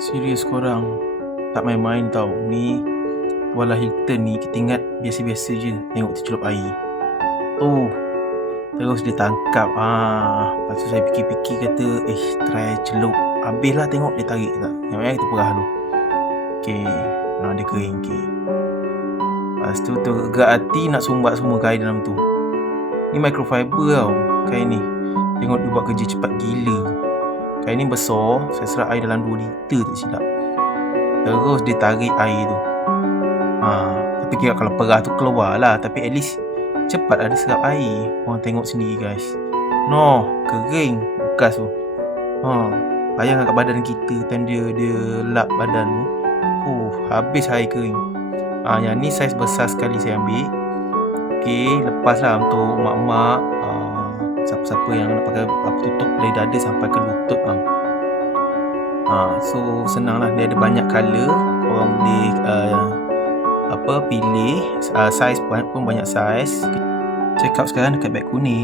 Serius korang tak main-main tau. Ni Kuala Hilton ni kita ingat biasa-biasa je tengok tercelup air. Terus dia tangkap. Lepas tu saya fikir-fikir kata try celup. Habislah tengok dia tarik tak. Yang kita perah tu. Okay, dia kering. Okay. Lepas tu tergerak hati nak sumbat semua kain dalam tu. Ni microfiber tau kain ni. Tengok dia buat kerja cepat gila. Kain ni besar. Saya serap air dalam 2 liter tak silap. Terus dia tarik air tu. Tapi kira kalau perah tu keluar lah. Tapi at least cepat ada serap air. Korang tengok sendiri guys. Kering bekas tu. Bayangkan kat badan kita time dia lap badan tu. Habis air kering. Yang ni saiz besar sekali saya ambil. Okay, lepas lah untuk mak-mak, siapa-siapa yang nak pakai tutup dari dada sampai ke lutut. So senang lah. Dia ada banyak colour. Korang boleh pilih saiz pun banyak saiz. Check out sekarang dekat beg kuning.